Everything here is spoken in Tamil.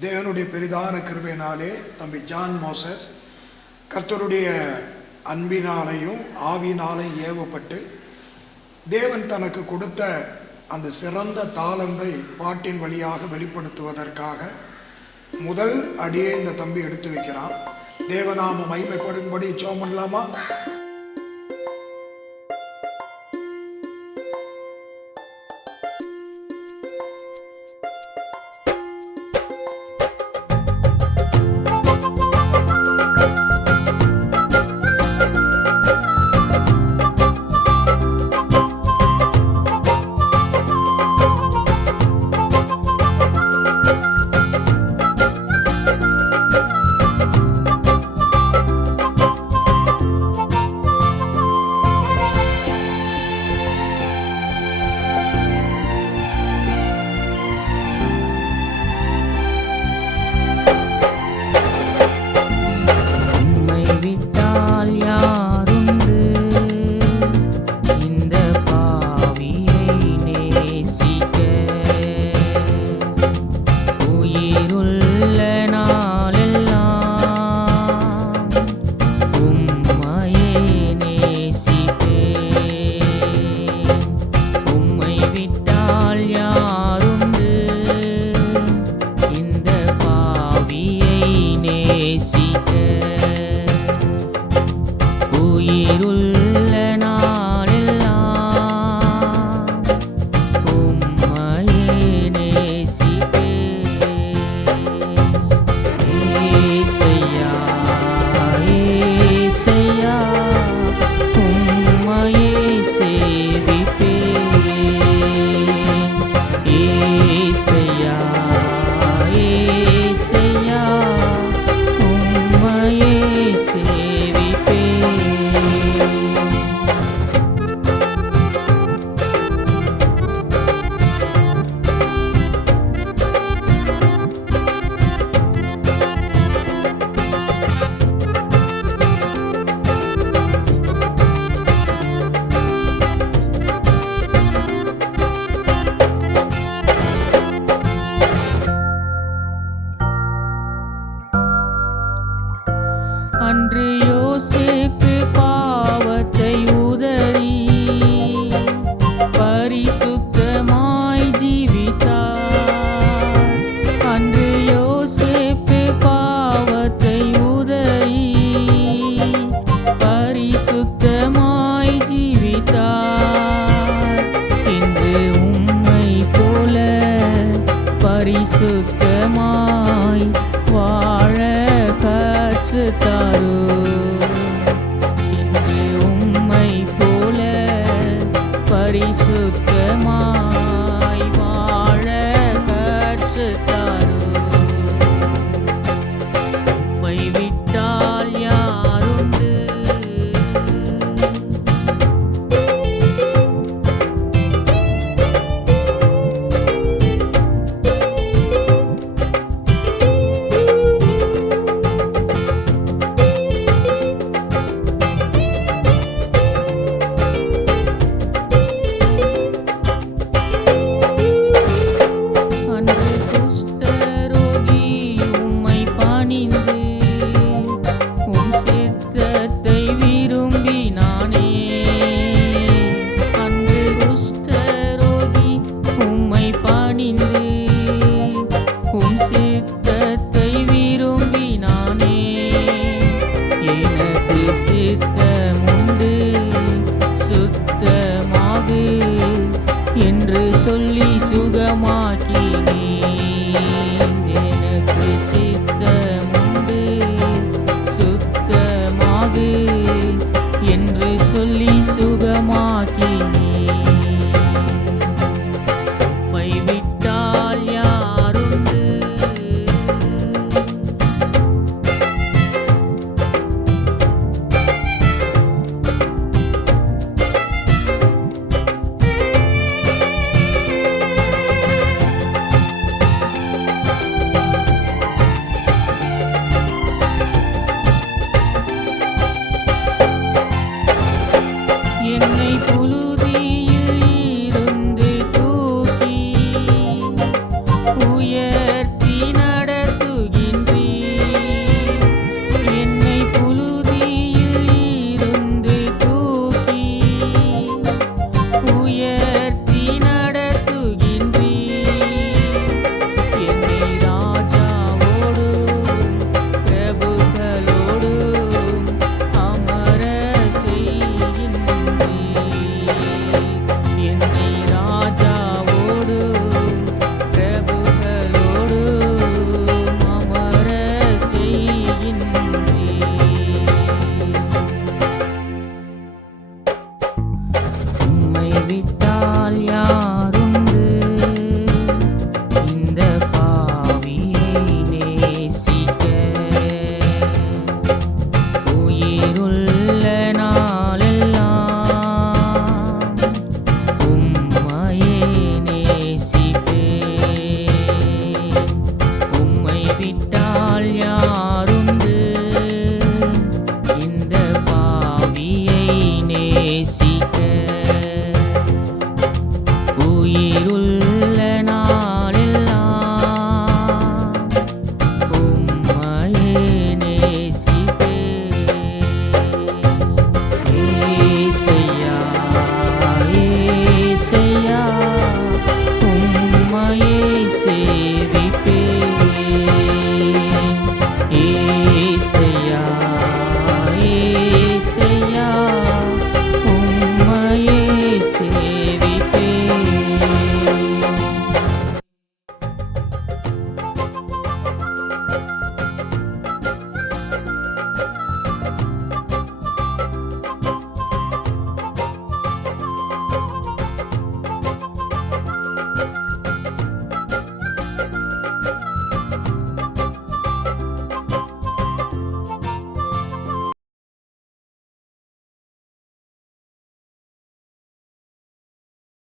தேவனுடைய பெரிதான கிருபையினாலே தம்பி ஜான் மோசஸ் கர்த்தருடைய அன்பினாலையும் ஆவினாலையும் ஏவப்பட்டு தேவன் தனக்கு கொடுத்த அந்த சிறந்த தாளந்தை பாட்டின் வழியாக வெளிப்படுத்துவதற்காக முதல் அடியே இந்த தம்பி எடுத்து வைக்கிறான். தேவநாம மைமைப்படும்படி ஜோம் பண்ணலாமா? பரிசுத்தமாய் பணிந்து உம் சித்தத்தை விரும்பினானே அன்று குஷ்டரோகி உம்மை பணிந்து உம் சித்தத்தை